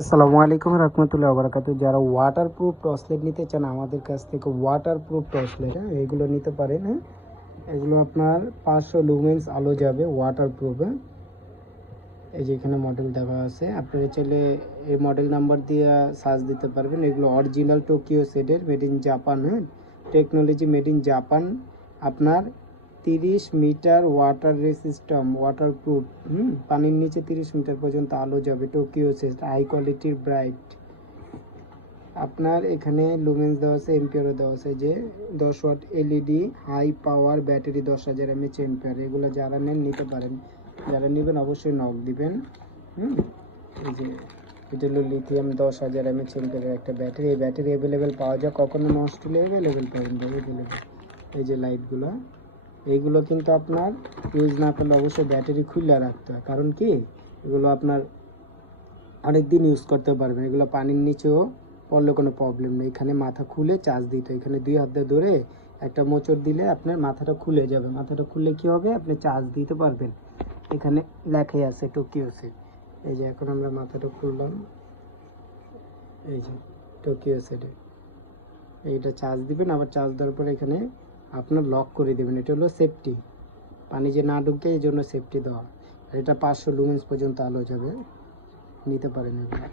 আসসালামু আলাইকুম রহমতুল্লাহ বারাকাতু। যারা ওয়াটারপ্রুফ টর্চলাইট নিতে চান আমাদের কাছ থেকে ওয়াটারপ্রুফ টর্চলাইট, হ্যাঁ, এগুলো নিতে পারেন। হ্যাঁ, এগুলো আপনার 500 লুমেন্স আলো যাবে ওয়াটারপ্রুফ। হ্যাঁ, এই যে এখানে মডেল দেওয়া আছে, আপনারা চাইলে এই মডেল নাম্বার দিয়ে সার্চ দিতে পারবেন। এগুলো অরিজিনাল টোকিও সেটের, মেড ইন জাপান। হ্যাঁ, টেকনোলজি মেড ইন জাপান। আপনার 30 মিটার ওয়াটার রেসিস্টম, ওয়াটারপ্রুফ। পানির নিচে 30 মিটার পর্যন্ত আলো যাবে। টোকিও সেট, হাই কোয়ালিটির ব্রাইট। আপনার এখানে লুমেন্স দেওয়া আছে, এম্পিয়ারও দেওয়া আছে। যে 10 watt LED, high power battery, 10,000 mAh ampere. এগুলো যারা নেন নিতে পারেন। যারা নেবেন অবশ্যই নক দিবেন। এই যে এটা হলো লিথিয়াম 10,000 এমএএইচ এম্পিয়ারের একটা ব্যাটারি। এই ব্যাটারি অ্যাভেলেবেল পাওয়া যায়, কখনো নষ্ট হলে অ্যাভেলেবেল পাবেন ভাই, অ্যাভেলেবেল। এই যে লাইটগুলো, এইগুলো কিন্তু আপনার ইউজ না করলে অবশ্যই ব্যাটারি খুলে রাখতে হয়। কারণ কি, এগুলো আপনার অনেক দিন ইউজ করতে পারবেন। এগুলো পানির নিচেও পড়লে কোনো প্রবলেম নেই। এখানে মাথা খুলে চার্জ দিতে, এখানে 2 হাত দিয়ে ধরে একটা মোচড় দিলে আপনার মাথাটা খুলে যাবে। মাথাটা খুললে কি হবে, আপনি চার্জ দিতে পারবেন। এখানে লেখাই আছে টোকিও সেট। এই যে এখন আমরা মাথাটা খুললাম, এই যে টোকিও সেটে এইটা চার্জ দিবেন। আবার চার্জ দেওয়ার পরে এখানে আপনার লক করে দেবেন। এটা হলো সেফটি, পানি যে না ঢুকে এই জন্য সেফটি দেওয়া। আর এটা 500 লুমেন্স পর্যন্ত আলো যাবে, নিতে পারেন এগুলো।